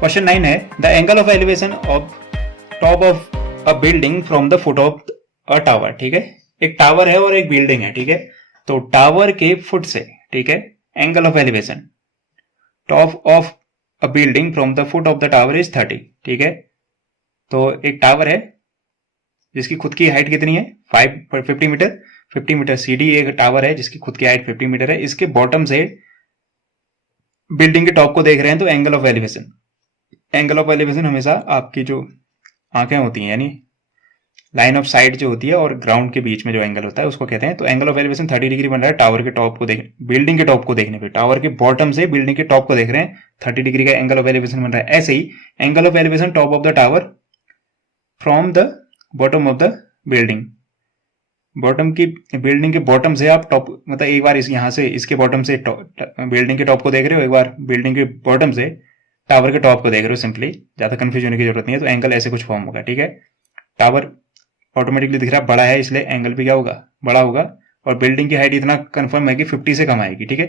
Question 9 है the angle of elevation of top of a building from the foot of a tower. ठीक है, एक tower है और एक बिल्डिंग है। ठीक है, तो टावर के फुट से, ठीक है, angle of elevation top of a building from the foot of the tower is 30। ठीक है, तो एक टावर है जिसकी खुद की हाइट कितनी है 50 मीटर। 50 मीटर सीडी एक टावर है जिसकी खुद की हाइट 50 मीटर है। इसके बॉटम से बिल्डिंग के टॉप को देख रहे हैं, तो एंगल ऑफ एलिवेशन हमेशा आपकी जो आंखें होती हैं, यानी लाइन ऑफ साइट जो होती है और ग्राउंड के बीच में जो एंगल होता है उसको कहते हैं। तो एंगल ऑफ एलिवेशन 30 डिग्री बन रहा है टावर के टॉप को देख, बिल्डिंग के टॉप को देखने पे, टावर के बॉटम से बिल्डिंग के टॉप को देख रहे हैं, 30 डिग्री का एंगल ऑफ एलिवेशन बन रहा है। ऐसे ही angle of elevation top of the tower from the bottom of the building, bottom की बिल्डिंग के बॉटम से आप टॉप, मतलब एक बार इस यहां से इसके बॉटम से बिल्डिंग के टॉप को देख रहे हो, एक बार बिल्डिंग के बॉटम से टावर के टॉप को देख रहे हो, सिंपली, ज्यादा कंफ्यूज होने की जरूरत नहीं है। तो एंगल ऐसे कुछ फॉर्म होगा। ठीक है, टावर ऑटोमेटिकली दिख रहा है बड़ा है, इसलिए एंगल भी क्या होगा, बड़ा होगा। और बिल्डिंग की हाइट इतना कंफर्म है कि 50 से कम आएगी। ठीक है,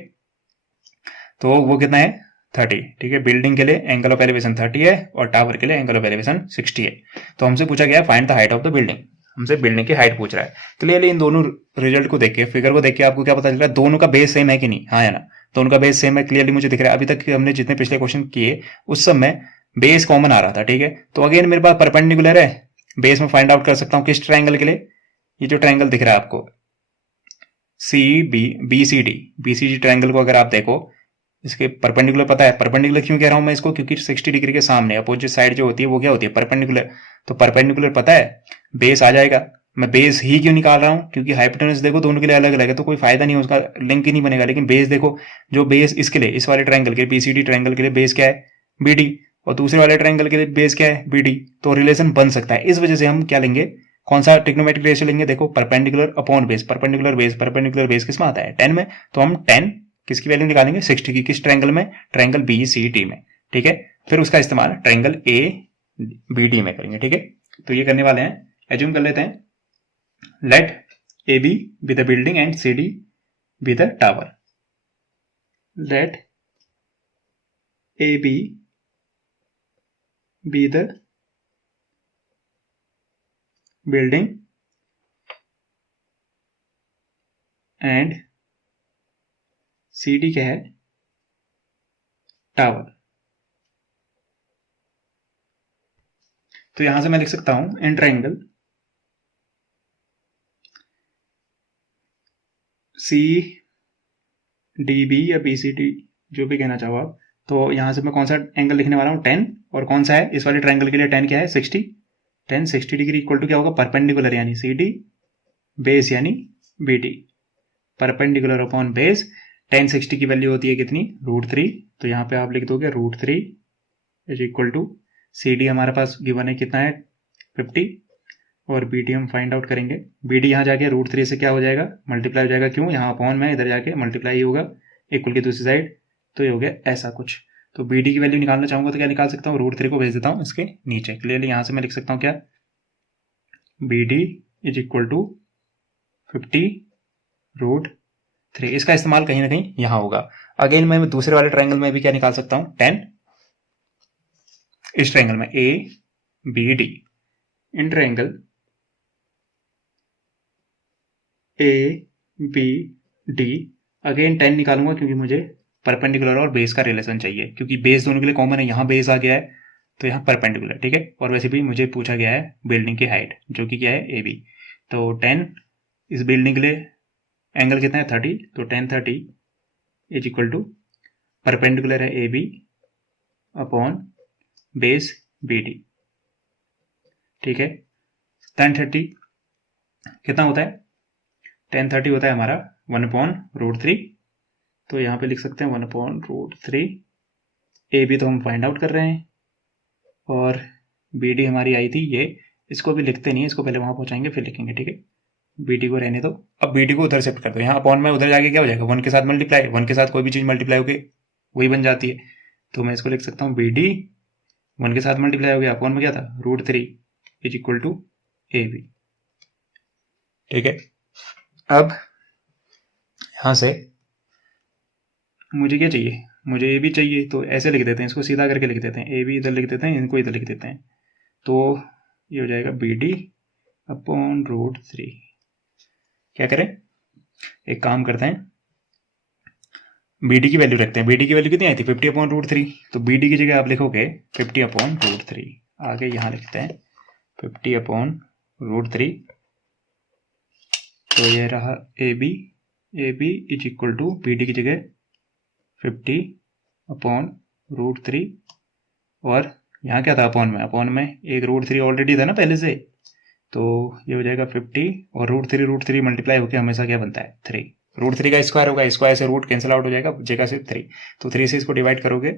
तो वो कितना है 30। ठीक है, बिल्डिंग के लिए एंगल ऑफ एलिवेशन 30 है और टावर के लिए एंगल ऑफ एलिवेशन 60 है। तो हमसे पूछा गया find the height of the building, हमसे बिल्डिंग की हाइट पूछ रहा है। क्लियरली इन दोनों रिजल्ट को देख के, फिगर को देख के आपको क्या पता चल रहा है, दोनों का बेस सेम है कि नहीं, हाँ या ना, दोनों का बेस सेम है, क्लियरली मुझे दिख रहा है। अभी तक हमने जितने पिछले क्वेश्चन किए उस सब में बेस कॉमन आ रहा था। ठीक है, तो अगेन मेरे पास परपेंडिकुलर है, बेस में फाइंड आउट कर सकता हूँ किस ट्रायंगल के लिए, ये जो ट्रायंगल दिख रहा है आपको सी बी बीसीडी ट्रायंगल को अगर आप देखो, इसके परपेंडिकुलर पता है। परपेंडिकुलर क्यों कह रहा हूं मैं इसको, क्योंकि 60 डिग्री के सामने अपोजिट साइड जो होती है वो क्या होती है, परपेंडिकुलर। तो परपेंडिकुलर पता है, बेस आ जाएगा। मैं बेस ही क्यों निकाल रहा हूं, क्योंकि हाइपोटेनस देखो दोनों के लिए अलग अलग है, तो कोई फायदा नहीं है, उसका लिंक ही नहीं बनेगा। लेकिन बेस देखो, जो बेस इसके लिए, इस वाले ट्रायंगल के बीसीडी ट्रायंगल के लिए बेस क्या है, बीडी, और दूसरे वाले ट्रायंगल के लिए बेस क्या है, बीडी। तो रिलेशन बन सकता है। इस वजह से हम क्या लेंगे, कौन सा ट्रिग्नोमेट्रिक रेशियो लेंगे, देखो perpendicular upon base. Perpendicular base किस में आता है, 10 में। तो हम 10 किसकी वैल्यू निकालेंगे, 60 की। किस ट्रायंगल में, ट्रायंगल बी सी डी में। ठीक है, फिर उसका इस्तेमाल ट्रायंगल ए बी डी में करेंगे। ठीक है, तो ये करने वाले हैं। एज्यूम कर लेते हैं, let A B be the building and C D be the tower. Let A B be the building and C D क्या है, टावर। तो यहां से मैं लिख सकता हूं in triangle C D B या बी सी डी, जो भी कहना चाहो आप। तो यहां से मैं कौन सा एंगल लिखने वाला हूं, 10, और कौन सा है इस वाले ट्रायंगल के लिए 10 क्या है, 60। 10 60 डिग्री इक्वल टू क्या होगा, परपेंडिकुलर यानी सी डी, बेस यानी B D. Perpendicular upon base, 10 60 की वैल्यू होती है कितनी, √3। तो यहाँ पे आप लिख दोगे √3 is equal to C D हमारे पास गिवन है कितना है 50, और बी डी हम फाइंड आउट करेंगे। बी डी यहाँ जाके √3 से क्या हो जाएगा, मल्टीप्लाई हो जाएगा। क्यों, यहाँ अपॉन में, इधर जाके मल्टीप्लाई होगा इक्वल की दूसरी साइड। तो ये हो गया ऐसा कुछ। तो बी डी की वैल्यू निकालना चाहूंगा तो क्या निकाल सकता हूँ, √3 को भेज देता हूँ इसके नीचे। क्लियरली यहाँ से मैं लिख सकता हूँ क्या, B D is equal to 50√3। इसका इस्तेमाल कहीं ना कहीं यहां होगा। अगेन मैं दूसरे वाले ट्रायंगल में भी क्या निकाल सकता हूं, 10। इस ट्रायंगल में A B D, in triangle A B D, again 10 निकालूंगा क्योंकि मुझे परपेंडिकुलर और बेस का रिलेशन चाहिए, क्योंकि बेस दोनों के लिए कॉमन है। यहां बेस आ गया है तो यहाँ परपेंडिकुलर। ठीक है, और वैसे भी मुझे पूछा गया है बिल्डिंग की हाइट, जो कि क्या है ए बी। तो 10 इस बिल्डिंग के लिए एंगल कितना है 30, तो 10 30 इज इक्वल टू परपेंडिकुलर है A B upon base B D. ठीक है, 10 30 कितना होता है, 10 30 होता है हमारा 1/√3। तो यहाँ पे लिख सकते हैं 1/√3। ए बी तो हम फाइंड आउट कर रहे हैं, और बी डी हमारी आई थी ये। इसको भी लिखते नहीं है, इसको पहले वहां पहुंचाएंगे फिर लिखेंगे। ठीक है, बी डी को रहने दो। अब बी डी को उधर शिफ्ट कर दो, यहाँ अपॉन में उधर जाके क्या हो जाएगा, 1 के साथ मल्टीप्लाई, 1 के साथ कोई भी चीज मल्टीप्लाई होगी वही बन जाती है। तो मैं इसको लिख सकता हूँ बी डी 1 के साथ मल्टीप्लाई हो गया, अपॉन में क्या था √3 is equal to A B. ठीक है, अब यहां से मुझे क्या चाहिए, मुझे ए बी चाहिए, तो ऐसे लिख देते हैं, इसको सीधा करके लिख देते हैं, ए बी इधर लिख देते हैं, इनको इधर लिख देते हैं, तो ये हो जाएगा बी डी अपॉन √3। क्या करें, एक काम करते हैं, बी डी की वैल्यू रखते हैं। बी डी की वैल्यू कितनी आई थी, 50/√3, तो बी डी की जगह आप लिखोगे 50/√3। आगे यहाँ लिखते हैं 50/√3, तो ये रहा A B is equal to B D की जगह 50/√3, और यहाँ क्या था, अपॉन में एक √3 ऑलरेडी था ना पहले से, तो ये हो जाएगा 50 और √3 मल्टीप्लाई होकर हमेशा क्या बनता है, 3। √3 का स्क्वायर होगा, स्क्वायर से रूट कैंसिल आउट हो जाएगा, जगह से 3, तो 3 से इसको डिवाइड करोगे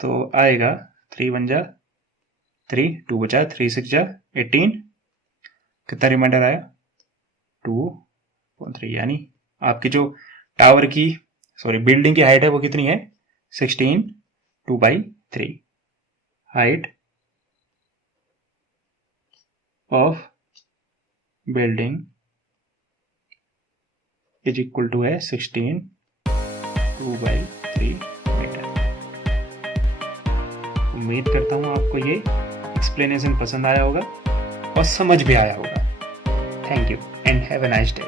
तो आएगा 3 1 जा 3, 2 बचा, 3 6 जा 18, कितना रिमाइंडर आया 2.3, यानी आपकी जो टावर की बिल्डिंग की हाइट है वो कितनी है 16 2/3। Height of building is equal to है 16 2/3 मीटर। उम्मीद करता हूं आपको ये एक्सप्लेनेशन पसंद आया होगा और समझ भी आया होगा। Thank you and have a nice day.